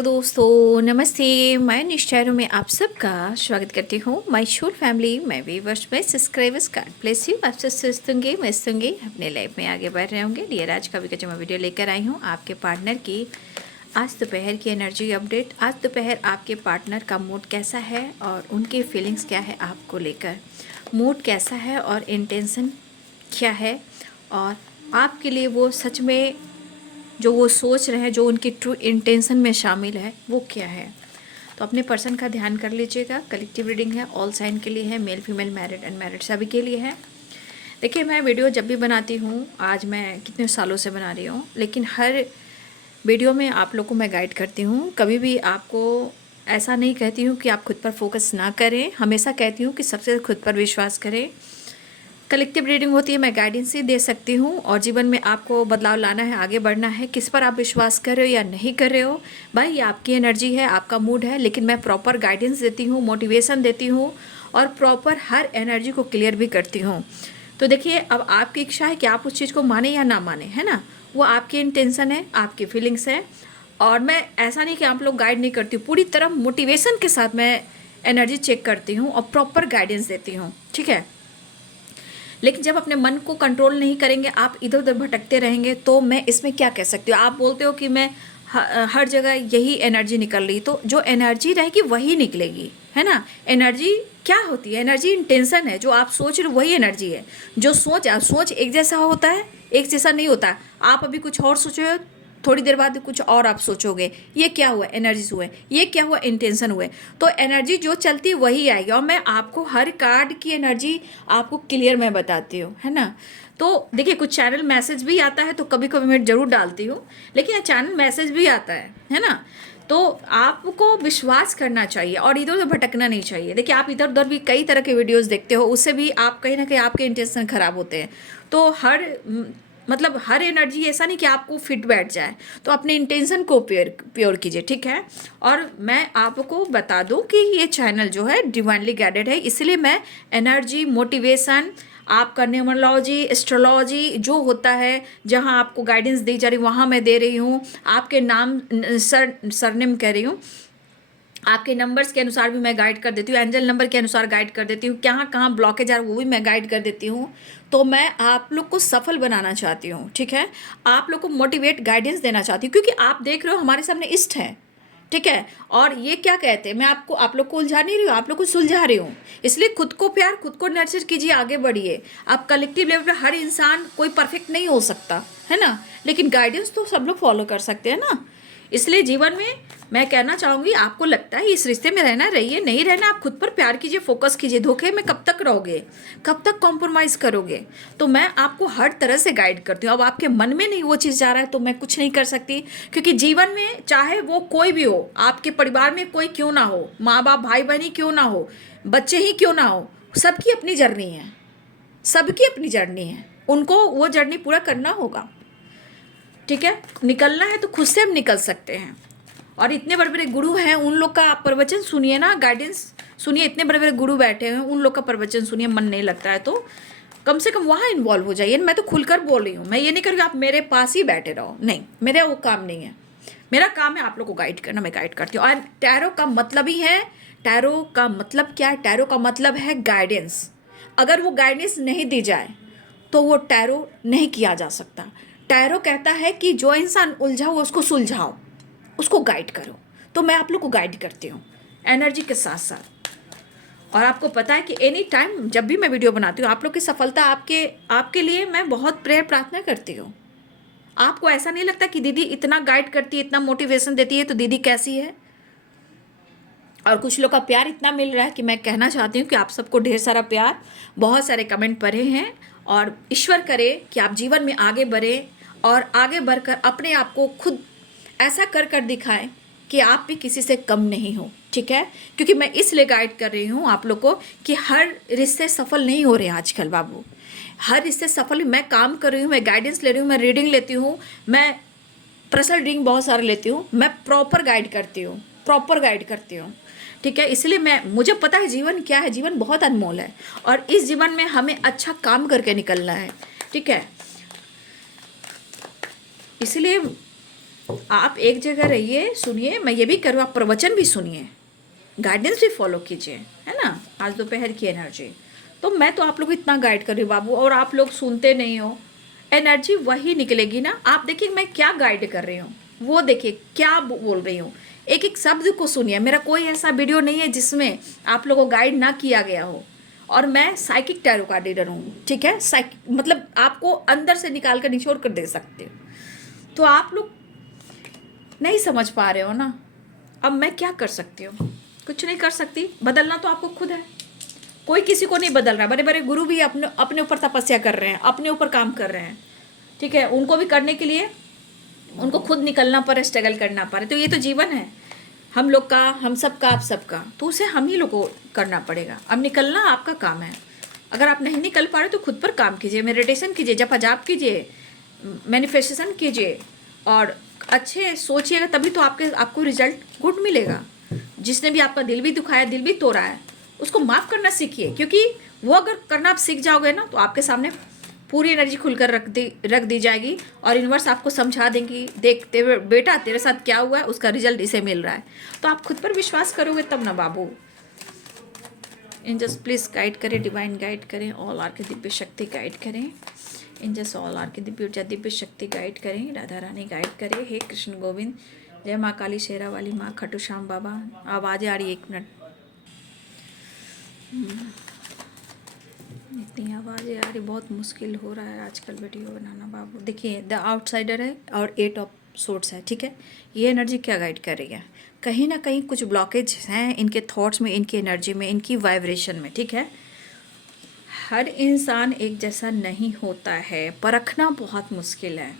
Hello दोस्तों, नमस्ते। मैं निष्ठा में आप सबका स्वागत करती हूँ माय शोर फैमिली। मैं भी वर्ष में सब्सक्राइबर्स कार्ड प्लेस यू आप सब स्वस्थ होंगे, मस्त होंगे, अपने लाइफ में आगे बढ़ रहे होंगे। डियर, आज का भी मैं वीडियो लेकर आई हूँ आपके पार्टनर की आज दोपहर की एनर्जी अपडेट। आज दोपहर आपके पार्टनर का मूड कैसा है और उनकी फीलिंग्स क्या है आपको लेकर, मूड कैसा है और इंटेंशन क्या है, और आपके लिए वो सच में जो वो सोच रहे हैं, जो उनकी ट्रू इंटेंशन में शामिल है, वो क्या है। तो अपने पर्सन का ध्यान कर लीजिएगा। कलेक्टिव रीडिंग है, ऑल साइन के लिए है, मेल फीमेल मैरिड अनमैरिड सभी के लिए है। देखिए, मैं वीडियो जब भी बनाती हूँ, आज मैं कितने सालों से बना रही हूँ, लेकिन हर वीडियो में आप लोग को मैं गाइड करती हूँ। कभी भी आपको ऐसा नहीं कहती हूँ कि आप खुद पर फोकस ना करें, हमेशा कहती हूँ कि सबसे खुद पर विश्वास करें। कलेक्टिव रीडिंग होती है, मैं गाइडेंस ही दे सकती हूँ, और जीवन में आपको बदलाव लाना है, आगे बढ़ना है। किस पर आप विश्वास कर रहे हो या नहीं कर रहे हो, भाई ये आपकी एनर्जी है, आपका मूड है, लेकिन मैं प्रॉपर गाइडेंस देती हूँ, मोटिवेशन देती हूँ, और प्रॉपर हर एनर्जी को क्लियर भी करती हूँ। तो देखिए, अब आपकी इच्छा है कि आप उस चीज़ को माने या ना माने, है ना, वो आपकी इंटेंशन है, आपकी फीलिंग्स है। और मैं ऐसा नहीं कि आप लोग गाइड नहीं करती हूँ, पूरी तरह मोटिवेशन के साथ मैं एनर्जी चेक करती हूँ और प्रॉपर गाइडेंस देती हूँ, ठीक है। लेकिन जब अपने मन को कंट्रोल नहीं करेंगे, आप इधर उधर भटकते रहेंगे, तो मैं इसमें क्या कह सकती हूँ। आप बोलते हो कि मैं हर जगह यही एनर्जी निकल रही, तो जो एनर्जी रहेगी वही निकलेगी, है ना। एनर्जी क्या होती है? एनर्जी इंटेंशन है, जो आप सोच रहे हो वही एनर्जी है। जो सोच एक जैसा होता है, एक जैसा नहीं होता। आप अभी कुछ और सोच रहे हो, थोड़ी देर बाद कुछ और आप सोचोगे, ये क्या हुआ? एनर्जीज हुए। ये क्या हुआ? इंटेंशन हुए। तो एनर्जी जो चलती वही आएगी, और मैं आपको हर कार्ड की एनर्जी आपको क्लियर मैं बताती हूँ, है ना। तो देखिए, कुछ चैनल मैसेज भी आता है, तो कभी कभी मैं ज़रूर डालती हूँ, लेकिन चैनल मैसेज भी आता है ना। तो आपको विश्वास करना चाहिए और इधर उधर भटकना नहीं चाहिए। देखिए, आप इधर उधर भी कई तरह के वीडियोस देखते हो, उससे भी आप कहीं ना कहीं आपके इंटेंशन खराब होते हैं। तो मतलब हर एनर्जी ऐसा नहीं कि आपको फिट बैठ जाए, तो अपने इंटेंशन को प्योर कीजिए, ठीक है। और मैं आपको बता दूं कि ये चैनल जो है डिवाइनली गाइडेड है, इसलिए मैं एनर्जी, मोटिवेशन, आपका न्यूमरोलॉजी, एस्ट्रोलॉजी जो होता है, जहां आपको गाइडेंस दी जा रही वहां मैं दे रही हूँ। आपके नाम, सरनेम कह रही हूँ, आपके नंबर्स के अनुसार भी मैं गाइड कर देती हूँ, एंजल नंबर के अनुसार गाइड कर देती हूँ, कहाँ कहाँ ब्लॉकेज आ रहा है वो भी मैं गाइड कर देती हूँ। तो मैं आप लोग को सफल बनाना चाहती हूँ, ठीक है। आप लोग को मोटिवेट गाइडेंस देना चाहती हूँ, क्योंकि आप देख रहे हो हमारे सामने इष्ट है, ठीक है। और ये क्या कहते हैं, मैं आपको आप लोग को उलझा नहीं रही हूँ, आप लोग को सुलझा रही हूँ। इसलिए खुद को प्यार, खुद को नर्चर कीजिए, आगे बढ़िए। आप कलेक्टिव लेवल पर हर इंसान कोई परफेक्ट नहीं हो सकता, है ना, लेकिन गाइडेंस तो सब लोग फॉलो कर सकते हैं ना। इसलिए जीवन में मैं कहना चाहूँगी, आपको लगता है इस रिश्ते में रहना, रहिए, नहीं रहना, आप खुद पर प्यार कीजिए, फोकस कीजिए। धोखे में कब तक रहोगे, कब तक कॉम्प्रोमाइज़ करोगे। तो मैं आपको हर तरह से गाइड करती हूँ। अब आपके मन में नहीं वो चीज़ जा रहा है, तो मैं कुछ नहीं कर सकती, क्योंकि जीवन में चाहे वो कोई भी हो, आपके परिवार में कोई क्यों ना हो, माँ बाप भाई बहन ही क्यों ना हो, बच्चे ही क्यों ना हो, सबकी अपनी जर्नी है, सबकी अपनी जर्नी है, उनको वो जर्नी पूरा करना होगा, ठीक है। निकलना है तो खुद से हम निकल सकते हैं। और इतने बड़े बड़े गुरु हैं, उन लोग का आप प्रवचन सुनिए ना, गाइडेंस सुनिए। इतने बड़े बड़े गुरु बैठे हैं, उन लोग का प्रवचन सुनिए। मन नहीं लगता है तो कम से कम वहाँ इन्वॉल्व हो जाइए। मैं तो खुलकर बोल रही हूँ, मैं ये नहीं करूँगी आप मेरे पास ही बैठे रहो, नहीं, मेरा वो काम नहीं है। मेरा काम है आप लोग को गाइड करना, मैं गाइड करती हूँ। और टैरो का मतलब ही है, टैरो का मतलब क्या है? टैरो का मतलब है गाइडेंस। अगर वो गाइडेंस नहीं दी जाए तो वो टैरो नहीं किया जा सकता। टैरो कहता है कि जो इंसान उलझा हो उसको सुलझाओ, उसको गाइड करो। तो मैं आप लोग को गाइड करती हूँ एनर्जी के साथ साथ। और आपको पता है कि एनी टाइम जब भी मैं वीडियो बनाती हूँ, आप लोग की सफलता, आपके लिए मैं बहुत प्रेयर प्रार्थना करती हूँ। आपको ऐसा नहीं लगता कि दीदी इतना गाइड करती है, इतना मोटिवेशन देती है, तो दीदी कैसी है? और कुछ लोग का प्यार इतना मिल रहा है कि मैं कहना चाहती हूँ कि आप सबको ढेर सारा प्यार, बहुत सारे कमेंट पढ़े हैं। और ईश्वर करे कि आप जीवन में आगे बढ़े, और आगे बढ़कर अपने आप को खुद ऐसा कर कर दिखाएं कि आप भी किसी से कम नहीं हो, ठीक है। क्योंकि मैं इसलिए गाइड कर रही हूँ आप लोग को कि हर रिश्ते सफल नहीं हो रहे हैं आजकल बाबू। हर रिश्ते सफल, मैं काम कर रही हूँ, मैं गाइडेंस ले रही हूँ, मैं रीडिंग लेती हूँ, मैं पर्सनल रीडिंग बहुत सारे लेती हूँ, मैं प्रॉपर गाइड करती हूँ, प्रॉपर गाइड करती हूँ, ठीक है। इसलिए मुझे पता है जीवन क्या है, जीवन बहुत अनमोल है, और इस जीवन में हमें अच्छा काम करके निकलना है, ठीक है। इसलिए आप एक जगह रहिए, सुनिए, मैं ये भी करूँ, आप प्रवचन भी सुनिए, गाइडेंस भी फॉलो कीजिए, है ना। आज दोपहर की एनर्जी तो मैं तो आप लोग को इतना गाइड कर रही हूँ बाबू, और आप लोग सुनते नहीं हो। एनर्जी वही निकलेगी ना। आप देखिए मैं क्या गाइड कर रही हूँ, वो देखिए क्या बोल रही हूँ, एक एक शब्द को सुनिए। मेरा कोई ऐसा वीडियो नहीं है जिसमें आप लोगों को गाइड ना किया गया हो। और मैं साइकिक टैरो कार्ड रीडर हूँ, ठीक है। साइकिक मतलब आपको अंदर से निकाल कर निचोड़ कर दे सकते हो। तो आप लोग नहीं समझ पा रहे हो ना। अब मैं क्या कर सकती हूँ, कुछ नहीं कर सकती। बदलना तो आपको खुद है, कोई किसी को नहीं बदल रहा। बड़े बड़े गुरु भी अपने अपने ऊपर तपस्या कर रहे हैं, अपने ऊपर काम कर रहे हैं, ठीक है। उनको भी करने के लिए उनको खुद निकलना पड़े, स्ट्रगल करना पड़े। तो ये तो जीवन है हम लोग का, हम सबका, आप सबका। तो उसे हम ही लोग को करना पड़ेगा। अब निकलना आपका काम है। अगर आप नहीं निकल पा रहे तो खुद पर काम कीजिए, मेडिटेशन कीजिए, जप जाप कीजिए, मैनिफेस्टेशन कीजिए और अच्छे सोचिएगा, तभी तो आपको रिजल्ट गुड मिलेगा। जिसने भी आपका दिल भी दुखाया, दिल भी तोड़ा है, उसको माफ़ करना सीखिए। क्योंकि वो अगर करना आप सीख जाओगे ना तो आपके सामने पूरी एनर्जी खुलकर रख दी जाएगी और यूनिवर्स आपको समझा देंगी, देखते हुए बेटा तेरे साथ क्या हुआ है, उसका रिजल्ट इसे मिल रहा है। तो आप खुद पर विश्वास करोगे तब ना बाबू। एंजल्स प्लीज गाइड करें, डिवाइन गाइड करें, ऑल आर के दिव्य शक्ति गाइड करें। एंजल्स ऑल आर के दिव्य ऊर्जा, दिव्य शक्ति गाइड करें, राधा रानी गाइड करें। हे कृष्ण गोविंद, जय माँ काली, शेरा वाली माँ, खटू श्याम बाबा। आवाज़ें आ रही, 1 मिनट। इतनी आवाज़ें आ रही, बहुत मुश्किल हो रहा है आजकल वीडियो बनाना बाबू। देखिए द आउटसाइडर है और 8 ऑफ सोर्ट्स है, ठीक है। ये एनर्जी क्या गाइड कर रही है, कहीं ना कहीं कुछ ब्लॉकेज हैं इनके थॉट्स में, इनकी एनर्जी में, इनकी वाइब्रेशन में, ठीक है। हर इंसान एक जैसा नहीं होता है, परखना बहुत मुश्किल है।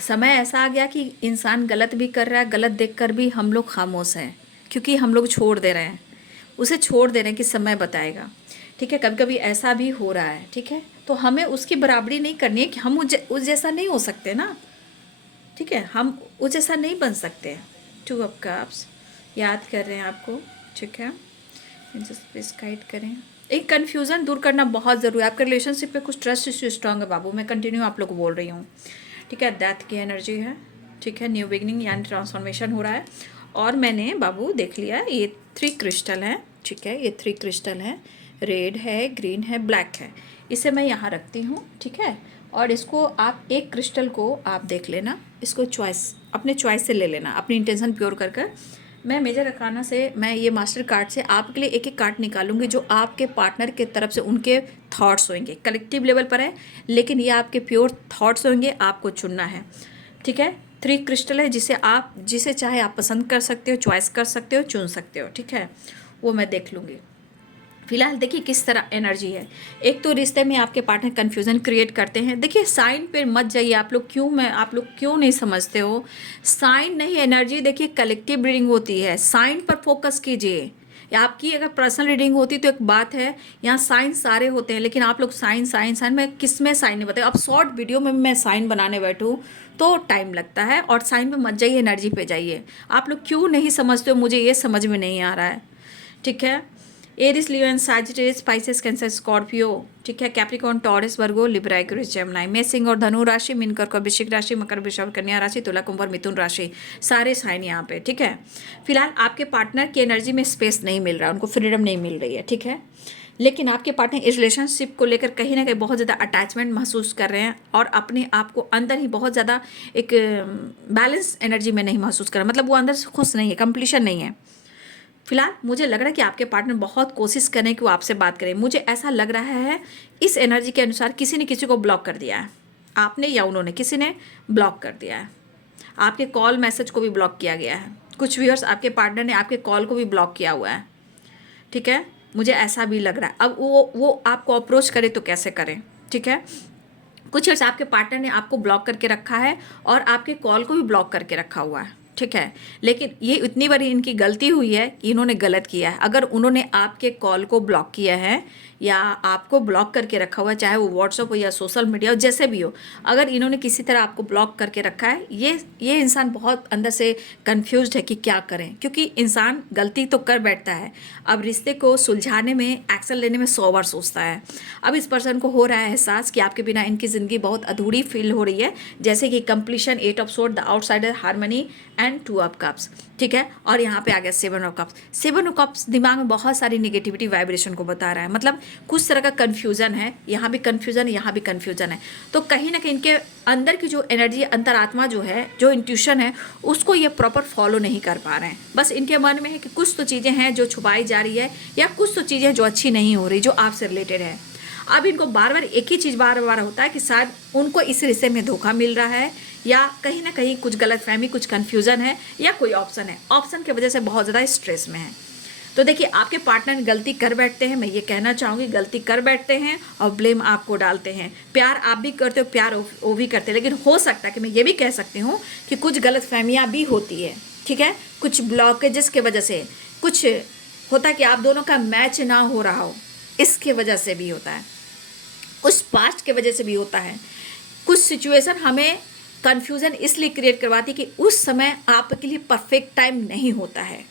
समय ऐसा आ गया कि इंसान गलत भी कर रहा है, गलत देखकर भी हम लोग खामोश हैं, क्योंकि हम लोग छोड़ दे रहे हैं, उसे छोड़ दे रहे हैं कि समय बताएगा, ठीक है। कभी कभी ऐसा भी हो रहा है, ठीक है। तो हमें उसकी बराबरी नहीं करनी है कि हम उस जैसा नहीं हो सकते ना, ठीक है। हम उस जैसा नहीं बन सकते। 2 ऑफ कप्स याद कर रहे हैं आपको, ठीक है। जस्ट प्लीज गाइड करें। एक कन्फ्यूज़न दूर करना बहुत ज़रूरी है। आपके रिलेशनशिप पे कुछ ट्रस्ट इश्यू स्ट्रांग है बाबू, मैं कंटिन्यू आप लोग को बोल रही हूँ, ठीक है। डेथ की एनर्जी है, ठीक है। न्यू बिगनिंग यानी ट्रांसफॉर्मेशन हो रहा है। और मैंने बाबू देख लिया, ये 3 क्रिस्टल हैं, ठीक है। ये 3 क्रिस्टल हैं, रेड है, ग्रीन है, ब्लैक है। इसे मैं यहाँ रखती हूँ, ठीक है। और इसको आप एक क्रिस्टल को आप देख लेना, इसको चॉइस अपने चॉइस से ले लेना, अपनी इंटेंशन प्योर कर कर। मैं मेजर अरकाना से, मैं ये मास्टर कार्ड से आपके लिए एक एक कार्ड निकालूंगी जो आपके पार्टनर के तरफ से उनके थॉट्स होंगे। कलेक्टिव लेवल पर है लेकिन ये आपके प्योर थॉट्स होंगे, आपको चुनना है, ठीक है। 3 क्रिस्टल है जिसे चाहे आप पसंद कर सकते हो, चॉइस कर सकते हो, चुन सकते हो, ठीक है। वो मैं देख लूँगी। फिलहाल देखिए किस तरह एनर्जी है। एक तो रिश्ते में आपके पार्टनर कन्फ्यूज़न क्रिएट करते हैं। देखिए साइन पे मत जाइए आप लोग, आप लोग क्यों नहीं समझते हो। साइन नहीं, एनर्जी देखिए कलेक्टिव रीडिंग होती है, साइन पर फोकस कीजिए। या आपकी अगर पर्सनल रीडिंग होती तो एक बात है, यहाँ साइन सारे होते हैं लेकिन आप लोग साइन साइन साइन, मैं किस में साइन नहीं बताया। अब शॉर्ट वीडियो में मैं साइन बनाने बैठूँ तो टाइम लगता है, और साइन पे मत जाइए, एनर्जी पे जाइए। आप लोग क्यों नहीं समझते हो, मुझे ये समझ में नहीं आ रहा है, ठीक है। Aries, Leo and Sagittarius, Pisces, Cancer, Scorpio, ठीक है। Capricorn, Taurus, Virgo, Libra, Aquarius, Gemini, मेष और धनु राशि, मीन, कर्क, वृश्चिक राशि, मकर, वृषभ, कन्या राशि, तुला, कुंभ और मिथुन राशि, सारे साइन यहाँ पे, ठीक है। फिलहाल आपके पार्टनर की एनर्जी में स्पेस नहीं मिल रहा है, उनको फ्रीडम नहीं मिल रही है, ठीक है। लेकिन आपके पार्टनर इस रिलेशनशिप को लेकर कहीं ना कहीं बहुत ज़्यादा अटैचमेंट महसूस कर रहे हैं और अपने आप को अंदर ही बहुत ज़्यादा एक बैलेंस एनर्जी में नहीं महसूस कर रहे, मतलब वो अंदर से खुश नहीं है, कंप्लीशन नहीं है। फिलहाल मुझे लग रहा है कि आपके पार्टनर बहुत कोशिश करें कि वो आपसे बात करें। मुझे ऐसा लग रहा है इस एनर्जी के अनुसार किसी ने किसी को ब्लॉक कर दिया है, आपने या उन्होंने, किसी ने ब्लॉक कर दिया है। आपके कॉल मैसेज को भी ब्लॉक किया गया है। कुछ व्यूअर्स, आपके पार्टनर ने आपके कॉल को भी ब्लॉक किया हुआ है, ठीक है। मुझे ऐसा भी लग रहा है। अब वो आपको अप्रोच करे तो कैसे करें, ठीक है। कुछ व्यूअर्स, आपके पार्टनर ने आपको ब्लॉक करके रखा है और आपके कॉल को भी ब्लॉक करके रखा हुआ है, ठीक है। लेकिन ये इतनी बड़ी इनकी गलती हुई है कि इन्होंने गलत किया है। अगर उन्होंने आपके कॉल को ब्लॉक किया है या आपको ब्लॉक करके रखा हुआ है, चाहे वो व्हाट्सअप हो या सोशल मीडिया हो, जैसे भी हो, अगर इन्होंने किसी तरह आपको ब्लॉक करके रखा है, ये इंसान बहुत अंदर से कंफ्यूज्ड है कि क्या करें, क्योंकि इंसान गलती तो कर बैठता है, अब रिश्ते को सुलझाने में, एक्शन लेने में 100 बार सोचता है। अब इस पर्सन को हो रहा है एहसास कि आपके बिना इनकी ज़िंदगी बहुत अधूरी फील हो रही है, जैसे कि completion, 8 of sword, the outsider, harmony and 2 of cups, ठीक है। और यहाँ पे आ गया 7 ऑफ कप्स। 7 ऑफ कप्स दिमाग में बहुत सारी नेगेटिविटी वाइब्रेशन को बता रहा है, मतलब कुछ तरह का कन्फ्यूजन है, यहाँ भी कन्फ्यूजन है, यहाँ भी कन्फ्यूजन है। तो कहीं ना कहीं इनके अंदर की जो एनर्जी, अंतरात्मा जो है, जो इंट्यूशन है, उसको ये प्रॉपर फॉलो नहीं कर पा रहे हैं। बस इनके मन में है कि कुछ तो चीज़ें हैं जो छुपाई जा रही है, या कुछ तो चीज़ें जो अच्छी नहीं हो रही, जो आपसे रिलेटेड है। अब इनको बार बार एक ही चीज़ बार बार होता है कि शायद उनको इस रिश्ते में धोखा मिल रहा है, या कहीं ना कहीं कुछ गलतफहमी, कुछ कन्फ्यूज़न है, या कोई ऑप्शन है, ऑप्शन की वजह से बहुत ज़्यादा स्ट्रेस में है। तो देखिए, आपके पार्टनर गलती कर बैठते हैं, मैं ये कहना चाहूँगी, गलती कर बैठते हैं और ब्लेम आपको डालते हैं। प्यार आप भी करते हो, प्यार वो भी करते हैं, लेकिन हो सकता है कि मैं ये भी कह सकती हूँ कि कुछ गलतफहमियाँ भी होती है, ठीक है। कुछ ब्लॉकेजेस की वजह से कुछ होता है कि आप दोनों का मैच ना हो रहा हो, इसके वजह से भी होता है, उस पास्ट के वजह से भी होता है। कुछ सिचुएशन हमें कन्फ्यूज़न इसलिए क्रिएट करवाती कि उस समय आपके लिए परफेक्ट टाइम नहीं होता है,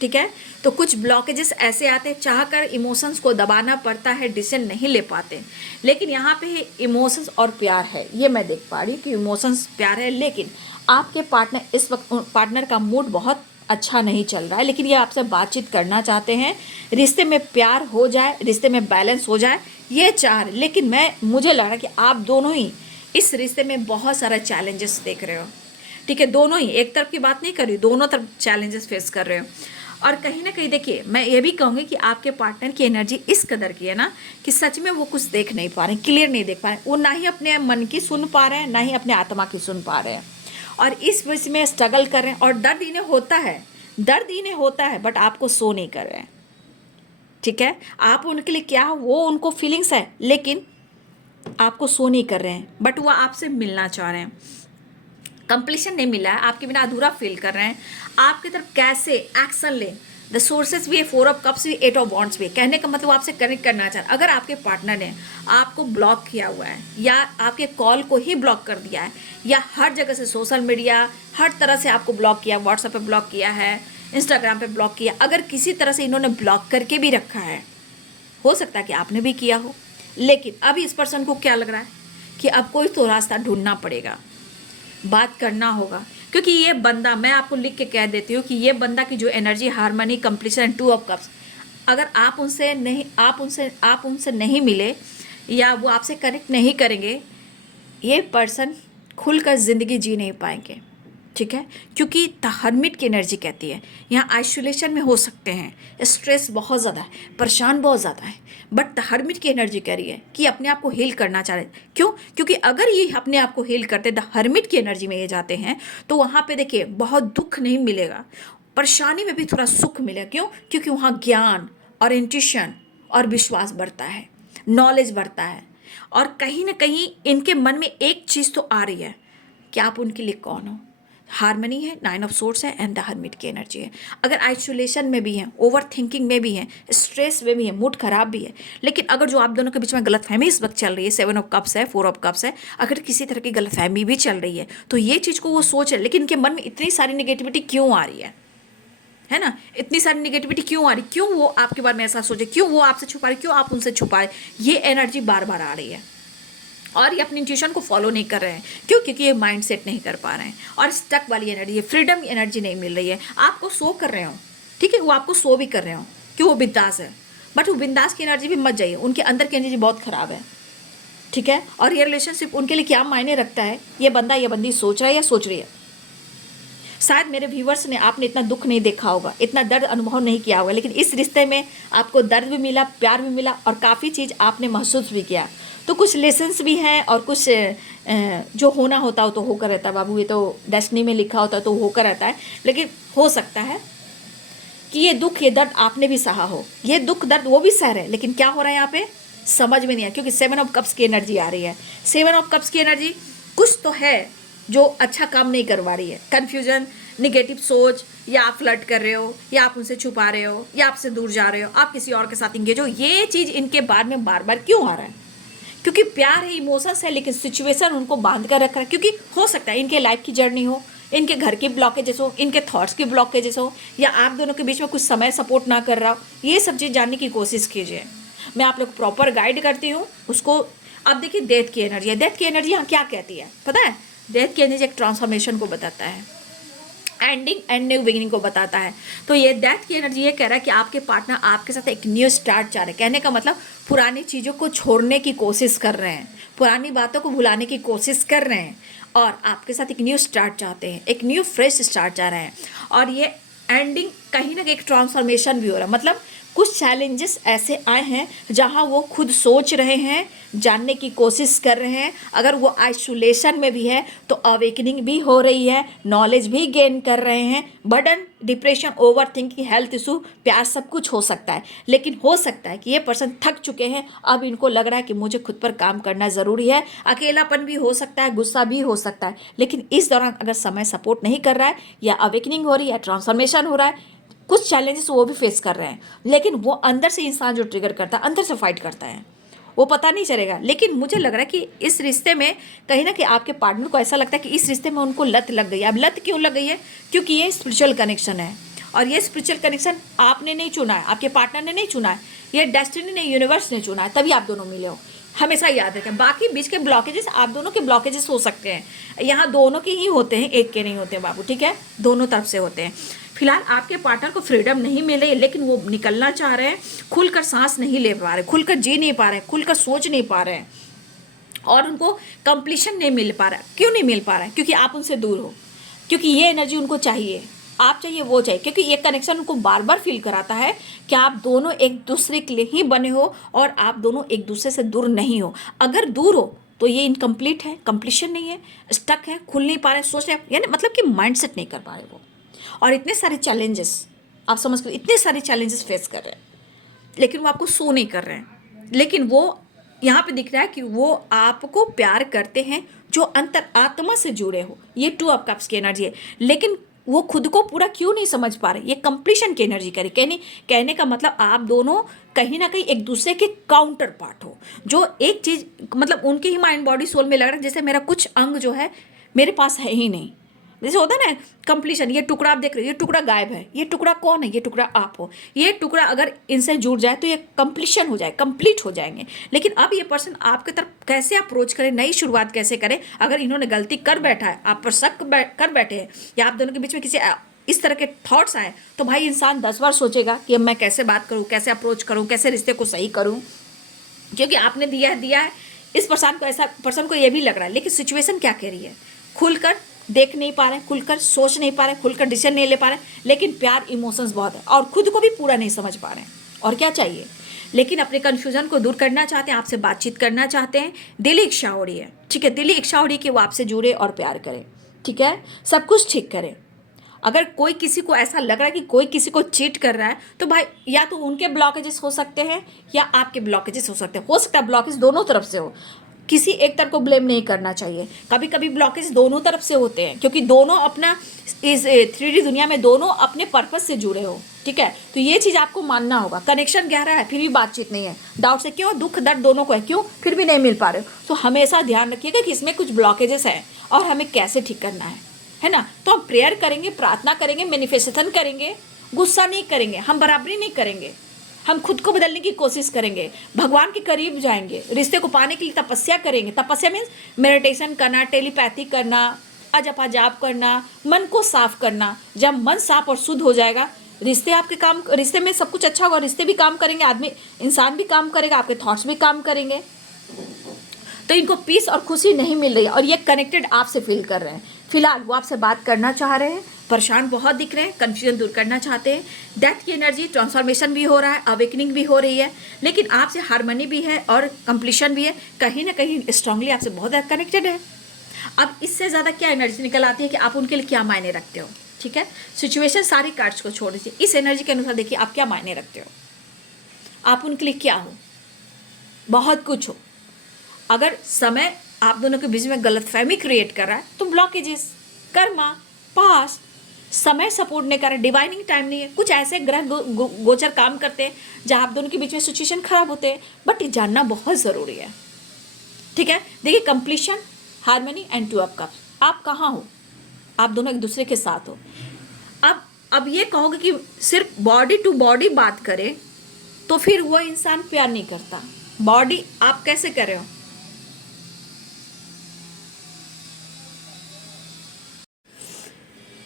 ठीक है। तो कुछ ब्लॉकेजेस ऐसे आते हैं, चाह कर इमोशंस को दबाना पड़ता है, डिसीजन नहीं ले पाते। लेकिन यहाँ पे इमोशंस और प्यार है, ये मैं देख पा रही हूँ कि इमोशंस प्यार है, लेकिन आपके पार्टनर इस वक्त, पार्टनर का मूड बहुत अच्छा नहीं चल रहा है, लेकिन ये आपसे बातचीत करना चाहते हैं, रिश्ते में प्यार हो जाए, रिश्ते में बैलेंस हो जाए, ये चाह रहे। लेकिन मुझे लग रहा है कि आप दोनों ही इस रिश्ते में बहुत सारा चैलेंजेस देख रहे हो, ठीक है। दोनों ही, एक तरफ की बात नहीं कर रही, दोनों तरफ चैलेंजेस फेस कर रहे हो। और कहीं ना कहीं देखिए, मैं ये भी कहूँगी कि आपके पार्टनर की एनर्जी इस कदर की है ना कि सच में वो कुछ देख नहीं पा रहे, क्लियर नहीं देख पा रहे, वो ना ही अपने मन की सुन पा रहे हैं, ना ही अपने आत्मा की सुन पा रहे हैं, और इस वजह में स्ट्रगल कर रहे हैं। और दर्द इन्हें होता है, दर्द इन्हें होता है, बट आपको शो नहीं कर रहे हैं, ठीक है। आप उनके लिए क्या, वो उनको फीलिंग्स है, लेकिन आपको शो नहीं कर रहे हैं, बट वो आपसे मिलना चाह रहे हैं। कंप्लीशन नहीं मिला है, आपके बिना अधूरा फील कर रहे हैं। आपकी तरफ कैसे एक्शन लें, द सोर्सेज भी है, 4 ऑफ कप्स भी, 8 ऑफ वॉन्ड्स भी। कहने का मतलब आपसे कनेक्ट करना चाह रहे हैं। अगर आपके पार्टनर ने आपको ब्लॉक किया हुआ है, या आपके कॉल को ही ब्लॉक कर दिया है, या हर जगह से सोशल मीडिया हर तरह से आपको ब्लॉक किया, व्हाट्सएप पे ब्लॉक किया है, इंस्टाग्राम पे ब्लॉक किया, अगर किसी तरह से इन्होंने ब्लॉक करके भी रखा है, हो सकता है कि आपने भी किया हो, लेकिन अभी इस पर्सन को क्या लग रहा है कि अब कोई तो रास्ता ढूंढना पड़ेगा, बात करना होगा। क्योंकि ये बंदा, मैं आपको लिख के कह देती हूँ कि ये बंदा की जो energy, harmony, completion, 2 of cups, अगर आप उनसे नहीं मिले, या वो आपसे कनेक्ट नहीं करेंगे, ये पर्सन खुलकर ज़िंदगी जी नहीं पाएंगे, ठीक है। क्योंकि द हर्मिट की एनर्जी कहती है यहाँ आइसोलेशन में हो सकते हैं, स्ट्रेस बहुत ज़्यादा है, परेशान बहुत ज़्यादा है, बट द हर्मिट की एनर्जी कह रही है कि अपने आप को हील करना चाह रहे हैं। क्यों? क्योंकि अगर ये अपने आप को हील करते, द हर्मिट की एनर्जी में ये जाते हैं, तो वहाँ पे देखिए बहुत दुख नहीं मिलेगा, परेशानी में भी थोड़ा सुख मिलेगा। क्यों? क्योंकि वहाँ ज्ञान और इंट्यूशन और विश्वास बढ़ता है, नॉलेज बढ़ता है, और कहीं ना कहीं इनके मन में एक चीज़ तो आ रही है कि आप उनके लिए कौन हो। हार्मनी है, 9 ऑफ सोर्ड्स है, एंड द हर्मिट की एनर्जी है। अगर आइसोलेशन में भी हैं, ओवर थिंकिंग में भी हैं, स्ट्रेस में भी है, मूड खराब भी है, लेकिन अगर जो आप दोनों के बीच में गलतफहमी इस वक्त चल रही है, 7 ऑफ कप्स है, 4 ऑफ कप्स है, अगर किसी तरह की गलतफहमी भी चल रही है, तो ये चीज़ को वो सोच है, लेकिन इनके मन में इतनी सारी निगेटिविटी क्यों आ रही है ना, इतनी सारी निगेटिविटी क्यों आ रही, क्यों वो आपके बारे में ऐसा सोचे, क्यों वो आपसे छुपा रहे, क्यों आप उनसे छुपा रहे, ये एनर्जी बार बार आ रही है। और ये अपनी इंट्यूशन को फॉलो नहीं कर रहे हैं। क्यों? क्योंकि ये माइंड सेट नहीं कर पा रहे हैं, और स्टक वाली एनर्जी है, फ्रीडम की एनर्जी नहीं मिल रही है। आपको शो कर रहे हो, ठीक है, वो आपको शो भी कर रहे हो कि वो बिंदास है, बट वो बिंदास की एनर्जी भी मत जाइए, उनके अंदर की एनर्जी बहुत ख़राब है, ठीक है। और ये रिलेशनशिप उनके लिए क्या मायने रखता है, ये बंदा ये बंदी सोच रहा है या सोच रही है। शायद मेरे व्यूवर्स ने, आपने इतना दुख नहीं देखा होगा, इतना दर्द अनुभव नहीं किया होगा, लेकिन इस रिश्ते में आपको दर्द भी मिला, प्यार भी मिला, और काफ़ी चीज़ आपने महसूस भी किया। तो कुछ लेसन्स भी हैं, और कुछ जो होना होता हो तो होकर रहता है बाबू, ये तो डेस्टिनी में लिखा होता है तो होकर रहता है। लेकिन हो सकता है कि ये दुख, ये दर्द आपने भी सहा हो, ये दुख दर्द वो भी सह रहे हैं, लेकिन क्या हो रहा है यहाँ पे समझ में नहीं आया, क्योंकि 7 ऑफ कप्स की एनर्जी आ रही है। 7 ऑफ कप्स की एनर्जी कुछ तो है जो अच्छा काम नहीं करवा रही है, कन्फ्यूजन, निगेटिव सोच, या आप फ्लर्ट कर रहे हो, या आप उनसे छुपा रहे हो, या आपसे दूर जा रहे हो, आप किसी और के साथ इंगेज हो, ये चीज़ इनके बारे में बार बार क्यों आ रहा है? क्योंकि प्यार है, इमोशंस है, लेकिन सिचुएशन उनको बांध कर रख रहा है। क्योंकि हो सकता है इनके लाइफ की जर्नी हो, इनके घर की ब्लॉकेजेस हो, इनके थॉट्स की ब्लॉकेजेस हो, या आप दोनों के बीच में कुछ समय सपोर्ट ना कर रहा हो। ये सब चीज़ जानने की कोशिश कीजिए। मैं आप लोग प्रॉपर गाइड करती हूँ उसको। अब देखिए डेथ की एनर्जी है। डेथ की एनर्जी यहाँ क्या कहती है पता है? डेथ की एनर्जी एक ट्रांसफॉर्मेशन को बताता है, एंडिंग एंड न्यू बिगिनिंग को बताता है। तो ये डेथ की एनर्जी ये कह रहा है कि आपके पार्टनर आपके साथ एक न्यू स्टार्ट चाह रहे हैं। कहने का मतलब पुरानी चीज़ों को छोड़ने की कोशिश कर रहे हैं, पुरानी बातों को भुलाने की कोशिश कर रहे हैं, और आपके साथ एक न्यू स्टार्ट चाहते हैं, एक न्यू फ्रेश स्टार्ट चाह रहे हैं। और ये एंडिंग कहीं ना कहीं एक ट्रांसफॉर्मेशन भी हो रहा है। मतलब कुछ चैलेंजेस ऐसे आए हैं जहां वो खुद सोच रहे हैं, जानने की कोशिश कर रहे हैं। अगर वो आइसोलेशन में भी है तो अवेकनिंग भी हो रही है, नॉलेज भी गेन कर रहे हैं। Burden, depression, over thinking, health issue, प्यार, सब कुछ हो सकता है। लेकिन हो सकता है कि ये पर्सन थक चुके हैं, अब इनको लग रहा है कि मुझे खुद पर काम करना ज़रूरी है। अकेलापन भी हो सकता है, गुस्सा भी हो सकता है। लेकिन इस दौरान अगर समय सपोर्ट नहीं कर रहा है, या अवेकनिंग हो रही है, ट्रांसफॉर्मेशन हो रहा है, कुछ चैलेंजेस वो भी फेस कर रहे हैं, लेकिन वो अंदर से इंसान जो ट्रिगर करता है, अंदर से फाइट करता है, वो पता नहीं चलेगा। लेकिन मुझे लग रहा है कि इस रिश्ते में कहीं ना कहीं आपके पार्टनर को ऐसा लगता है कि इस रिश्ते में उनको लत लग गई है। अब लत क्यों लग गई है? क्योंकि ये स्पिरिचुअल कनेक्शन है, और ये स्पिरिचुअल कनेक्शन आपने नहीं चुना है, आपके पार्टनर ने नहीं चुना है, ये डेस्टिनी ने, यूनिवर्स ने चुना है, तभी आप दोनों मिले हो। हमेशा याद रखें। बाकी बीच के ब्लॉकेजेस आप दोनों के ब्लॉकेजेस हो सकते हैं, यहाँ दोनों के ही होते हैं, एक के नहीं होते हैं बाबू, ठीक है? दोनों तरफ से होते हैं। फिलहाल आपके पार्टनर को फ्रीडम नहीं मिल रही है, लेकिन वो निकलना चाह रहे हैं, खुलकर सांस नहीं ले पा रहे, खुलकर जी नहीं पा रहे, खुलकर सोच नहीं पा रहे हैं, और उनको कंप्लीशन नहीं मिल पा रहा है। क्यों नहीं मिल पा रहा है? क्योंकि आप उनसे दूर हो, क्योंकि ये एनर्जी उनको चाहिए, आप चाहिए, वो चाहिए। क्योंकि ये कनेक्शन उनको बार बार फील कराता है कि आप दोनों एक दूसरे के लिए ही बने हो, और आप दोनों एक दूसरे से दूर नहीं हो। अगर दूर हो तो ये इनकम्प्लीट है, कंप्लीशन नहीं है, स्टक है, खुल नहीं पा रहे, सोच रहे, यानी मतलब कि माइंड सेट नहीं कर पा रहे वो। और इतने सारे चैलेंजेस, आप समझ कर, इतने सारे चैलेंजेस फेस कर रहे हैं, लेकिन वो आपको शो नहीं कर रहे हैं। लेकिन वो यहाँ पे दिख रहा है कि वो आपको प्यार करते हैं, जो अंतर आत्मा से जुड़े हो। ये 2 ऑफ कप्स की एनर्जी है, लेकिन वो खुद को पूरा क्यों नहीं समझ पा रहे? ये कंप्लीशन की एनर्जी करे। कहने का मतलब आप दोनों कहीं ना कहीं एक दूसरे के काउंटर पार्ट हो, जो एक चीज़, मतलब उनके ही माइंड बॉडी सोल में लग रहा है जैसे मेरा कुछ अंग जो है मेरे पास है ही नहीं। जैसे होता है ना कंप्लीशन, ये टुकड़ा आप देख रहे हो, ये टुकड़ा गायब है, ये टुकड़ा कौन है? ये टुकड़ा आप हो। ये टुकड़ा अगर इनसे जुड़ जाए तो ये कंप्लीशन हो जाए, कंप्लीट हो जाएंगे। लेकिन अब ये पर्सन आपके तरफ कैसे अप्रोच करें, नई शुरुआत कैसे करें? अगर इन्होंने गलती कर बैठा है, आप पर शक कर बैठे हैं, या आप दोनों के बीच में किसी इस तरह के थॉट्स आए, तो भाई इंसान 10 बार सोचेगा कि अब मैं कैसे बात करूँ, कैसे अप्रोच करूँ, कैसे रिश्ते को सही करूँ। क्योंकि आपने दिया है इस पर्सन को ये भी लग रहा है, लेकिन सिचुएशन क्या कह रही है? खुलकर देख नहीं पा रहे, खुलकर सोच नहीं पा रहे, खुलकर डिसीजन नहीं ले पा रहे, लेकिन प्यार, इमोशंस बहुत है, और खुद को भी पूरा नहीं समझ पा रहे हैं। और क्या चाहिए? लेकिन अपने कन्फ्यूजन को दूर करना चाहते हैं, आपसे बातचीत करना चाहते हैं। दिली इच्छा हो रही है, ठीक है, दिली इच्छा हो रही है कि वो आपसे जुड़े और प्यार करें, ठीक है, सब कुछ ठीक करें। अगर कोई किसी को ऐसा लग रहा है कि कोई किसी को चीट कर रहा है, तो भाई या तो उनके ब्लॉकेजेस हो सकते हैं, या आपके ब्लॉकेजेस हो सकते हैं। हो सकता है ब्लॉकेज दोनों तरफ से हो, किसी एक तरफ को ब्लेम नहीं करना चाहिए। कभी कभी ब्लॉकेज दोनों तरफ से होते हैं, क्योंकि दोनों अपना इस 3D दुनिया में दोनों अपने पर्पस से जुड़े हो, ठीक है। तो ये चीज़ आपको मानना होगा। कनेक्शन गहरा है, फिर भी बातचीत नहीं है, डाउट से क्यों, दुख दर्द दोनों को है, क्यों फिर भी नहीं मिल पा रहे हो। तो हमेशा ध्यान रखिएगा कि इसमें कुछ ब्लॉकेजेस हैं और हमें कैसे ठीक करना है ना। तो हम प्रेयर करेंगे, प्रार्थना करेंगे, मैनिफेस्टेशन करेंगे, गुस्सा नहीं करेंगे, हम बराबरी नहीं करेंगे, हम खुद को बदलने की कोशिश करेंगे, भगवान के करीब जाएंगे, रिश्ते को पाने के लिए तपस्या करेंगे। तपस्या मीन्स मेडिटेशन करना, टेलीपैथी करना, अजपा जाप करना, मन को साफ करना। जब मन साफ और शुद्ध हो जाएगा, रिश्ते आपके काम, रिश्ते में सब कुछ अच्छा होगा, रिश्ते भी काम करेंगे, आदमी इंसान भी काम करेगा, आपके थॉट्स भी काम करेंगे। तो इनको पीस और खुशी नहीं मिल रही है, और ये कनेक्टेड आपसे फील कर रहे हैं। फिलहाल वो आपसे बात करना चाह रहे हैं, परेशान बहुत दिख रहे हैं, कन्फ्यूजन दूर करना चाहते हैं। डेथ की एनर्जी, ट्रांसफॉर्मेशन भी हो रहा है, अवेकनिंग भी हो रही है, लेकिन आपसे हार्मनी भी है और कंप्लीशन भी है। कहीं ना कहीं स्ट्रांगली आपसे बहुत ज़्यादा कनेक्टेड है। अब इससे ज़्यादा क्या एनर्जी निकल आती है कि आप उनके लिए क्या मायने रखते हो, ठीक है। सिचुएशन सारी कार्ड्स को छोड़ दीजिए, इस एनर्जी के अनुसार देखिए आप क्या मायने रखते हो, आप उनके लिए क्या हो। बहुत कुछ हो। अगर समय आप दोनों के बीच में गलतफहमी क्रिएट कर रहा है, तो ब्लॉकेजेस, कर्मा, पास, समय सपोर्ट नहीं कर रहे, डिवाइनिंग टाइम नहीं है, कुछ ऐसे ग्रह गोचर काम करते हैं जहाँ आप दोनों के बीच में सिचुएशन खराब होते हैं, बट ये जानना बहुत ज़रूरी है। ठीक है, देखिए completion, harmony and two of cups, आप कहाँ हो, आप दोनों एक दूसरे के साथ हो। अब ये कहोगे कि सिर्फ बॉडी टू बॉडी बात करें तो फिर वो इंसान प्यार नहीं करता। बॉडी आप कैसे कर रहे हो,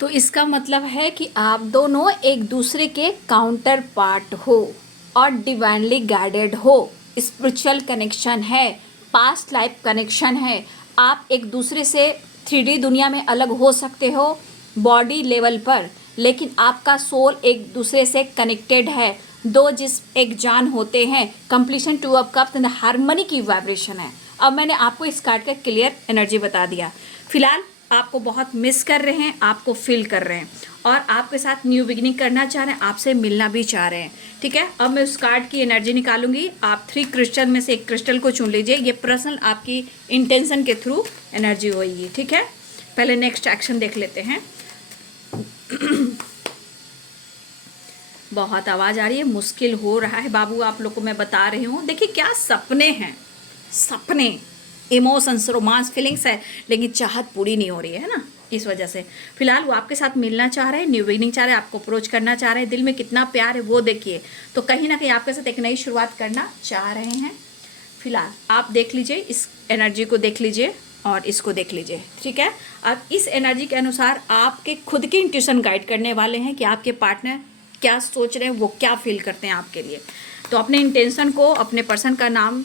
तो इसका मतलब है कि आप दोनों एक दूसरे के काउंटर पार्ट हो और डिवाइनली गाइडेड हो। स्पिरिचुअल कनेक्शन है, पास्ट लाइफ कनेक्शन है। आप एक दूसरे से 3D दुनिया में अलग हो सकते हो बॉडी लेवल पर, लेकिन आपका सोल एक दूसरे से कनेक्टेड है। दो जिस एक जान होते हैं। Completion, two of cups and harmony की वाइब्रेशन है। अब मैंने आपको इस कार्ड का क्लियर एनर्जी बता दिया। फिलहाल आपको बहुत मिस कर रहे हैं, आपको फील कर रहे हैं और आपके साथ न्यू बिगिनिंग करना चाह रहे हैं, आपसे मिलना भी चाह रहे हैं। ठीक है, अब मैं उस कार्ड की एनर्जी निकालूंगी। आप 3 क्रिस्टल में से एक क्रिस्टल को चुन लीजिए। ये पर्सनल आपकी इंटेंशन के थ्रू एनर्जी होगी। ठीक है, पहले नेक्स्ट एक्शन देख लेते हैं। बहुत आवाज़ आ रही है, मुश्किल हो रहा है बाबू, आप लोग को मैं बता रही हूँ। देखिए क्या सपने हैं, सपने, इमोशंस, रोमांस, फीलिंग्स है, लेकिन चाहत पूरी नहीं हो रही है ना, इस वजह से। फिलहाल वो आपके साथ मिलना चाह रहे हैं, न्यू बिगिनिंग चाह रहे हैं, आपको अप्रोच करना चाह रहे हैं, दिल में कितना प्यार है वो देखिए। तो कहीं ना कहीं आपके साथ एक नई शुरुआत करना चाह रहे हैं। फिलहाल आप देख लीजिए, इस एनर्जी को देख लीजिए और इसको देख लीजिए। ठीक है, अब इस एनर्जी के अनुसार आपके खुद के इंट्यूशन गाइड करने वाले हैं कि आपके पार्टनर क्या सोच रहे हैं, वो क्या फील करते हैं आपके लिए। तो अपने इंटेंशन को, अपने पर्सन का नाम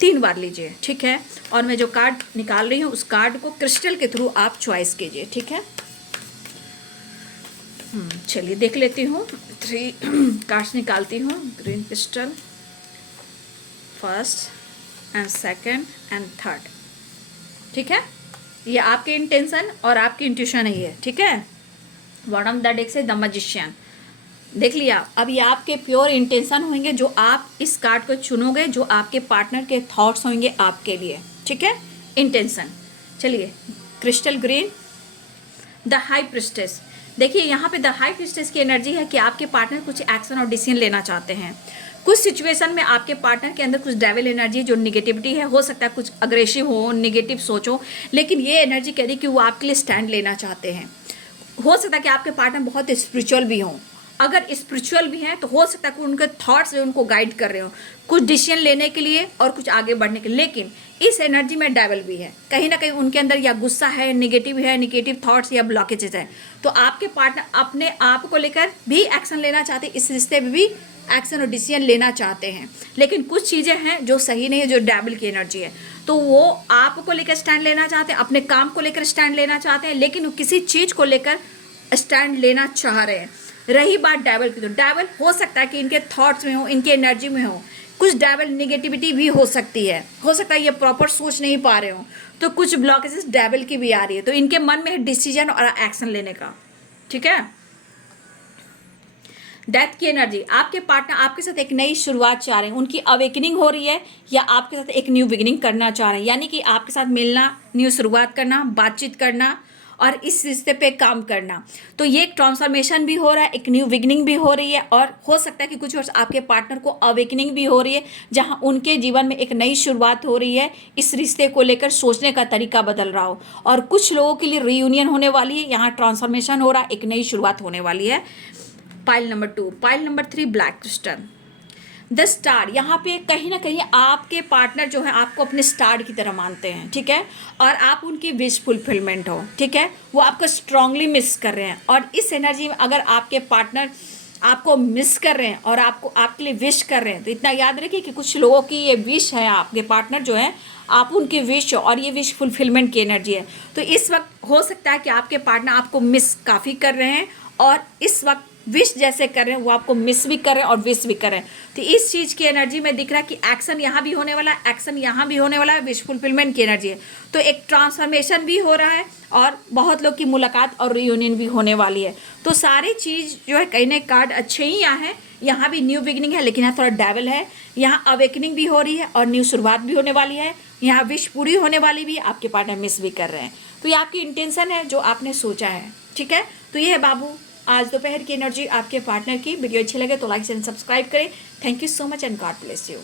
3 बार लीजिए। ठीक है, और मैं जो कार्ड निकाल रही हूँ उस कार्ड को क्रिस्टल के थ्रू आप चॉइस कीजिए। ठीक है, चलिए देख लेती हूँ। 3 कार्ड्स निकालती हूँ। Green crystal, first and second and third. ठीक है, ये आपके इंटेंशन और आपकी इंट्यूशन ही है। ठीक है, बॉटम द डेक से द मैजिशियन देख लिया। अब ये आपके प्योर इंटेंशन होंगे जो आप इस कार्ड को चुनोगे, जो आपके पार्टनर के थॉट्स होंगे आपके लिए। ठीक है, इंटेंशन। चलिए, crystal green, the high priestess. देखिए यहाँ पे द हाई प्रिस्टेस की एनर्जी है कि आपके पार्टनर कुछ एक्शन और डिसीजन लेना चाहते हैं। कुछ सिचुएशन में आपके पार्टनर के अंदर कुछ डेविल एनर्जी जो निगेटिविटी है, हो सकता है कुछ अग्रेसिव हो, निगेटिव सोचो, लेकिन ये एनर्जी कह रही कि वो आपके लिए स्टैंड लेना चाहते हैं। हो सकता है कि आपके पार्टनर बहुत स्पिरिचुअल भी हों। अगर स्पिरिचुअल भी हैं तो हो सकता है कि उनके थॉट्स उनको गाइड कर रहे हो कुछ डिसीजन लेने के लिए और कुछ आगे बढ़ने के लिए। लेकिन इस एनर्जी में डेविल भी है, कहीं ना कहीं उनके अंदर या गुस्सा है, निगेटिव थॉट्स या ब्लॉकेजेस हैं। तो आपके पार्टनर अपने आप को लेकर भी एक्शन लेना चाहते हैं, इस रिश्ते में भी एक्शन और डिसीजन लेना चाहते हैं, लेकिन कुछ चीज़ें हैं जो सही नहीं है, जो डेविल की एनर्जी है। तो वो आपको लेकर स्टैंड लेना चाहते हैं, अपने काम को लेकर स्टैंड लेना चाहते हैं, लेकिन वो किसी चीज़ को लेकर स्टैंड लेना चाह रहे हैं। रही बात डेविल की, तो डेविल हो सकता है कि इनके थॉट्स में हो, इनकी एनर्जी में हो, कुछ डेविल निगेटिविटी भी हो सकती है। हो सकता है ये प्रॉपर सोच नहीं पा रहे हो, तो कुछ ब्लॉकेजेस डेविल की भी आ रही है। तो इनके मन में है डिसीजन और एक्शन लेने का। ठीक है, डेथ की एनर्जी, आपके पार्टनर आपके साथ एक नई शुरुआत चाह रहे हैं, उनकी अवेकनिंग हो रही है या आपके साथ एक न्यू बिगिनिंग करना चाह रहे हैं, यानी कि आपके साथ मिलना, न्यू शुरुआत करना, बातचीत करना और इस रिश्ते पे काम करना। तो ये एक ट्रांसफॉर्मेशन भी हो रहा है, एक न्यू बिगिनिंग भी हो रही है, और हो सकता है कि कुछ वर्ष आपके पार्टनर को अवेकनिंग भी हो रही है, जहां उनके जीवन में एक नई शुरुआत हो रही है, इस रिश्ते को लेकर सोचने का तरीका बदल रहा हो। और कुछ लोगों के लिए रीयूनियन होने वाली है, यहाँ ट्रांसफॉर्मेशन हो रहा है, एक नई शुरुआत होने वाली है। Pile number 2, pile number 3 black crystal, the star. यहाँ पे कहीं ना कहीं आपके पार्टनर जो है आपको अपने स्टार की तरह मानते हैं। ठीक है, और आप उनकी विश फुलफिलमेंट हो। ठीक है, वो आपको स्ट्रांगली मिस कर रहे हैं, और इस एनर्जी में अगर आपके पार्टनर आपको मिस कर रहे हैं और आपको आपके लिए विश कर रहे हैं, तो इतना याद रखिए कि कुछ लोगों की ये विश है, आपके पार्टनर जो है आप उनकी विश हो, और ये विश फुलफिलमेंट की एनर्जी है। तो इस वक्त हो सकता है कि आपके पार्टनर आपको मिस काफ़ी कर रहे हैं, और इस वक्त विश जैसे कर रहे हैं वो आपको मिस भी कर रहे हैं और विश भी कर रहे हैं। तो इस चीज़ की एनर्जी में दिख रहा है कि एक्शन यहाँ भी होने वाला है, एक्शन यहाँ भी होने वाला है, विश फुलफिलमेंट की एनर्जी है। तो एक ट्रांसफॉर्मेशन भी हो रहा है, और बहुत लोग की मुलाकात और रियूनियन भी होने वाली है। तो सारी चीज़ जो है, कहीं ना कार्ड अच्छे ही यहाँ हैं, यहाँ भी न्यू बिगिनिंग है, लेकिन यहाँ थोड़ा डेवल है। यहाँ अवेकनिंग भी हो रही है और न्यू शुरुआत भी होने वाली है। यहाँ विश पूरी होने वाली भी, आपके पार्टनर मिस भी कर रहे हैं। तो ये आपकी इंटेंशन है जो आपने सोचा है, ठीक है। तो ये है बाबू आज दोपहर की एनर्जी आपके पार्टनर की। वीडियो अच्छी लगे तो लाइक एंड सब्सक्राइब करें। Thank you so much and God bless you.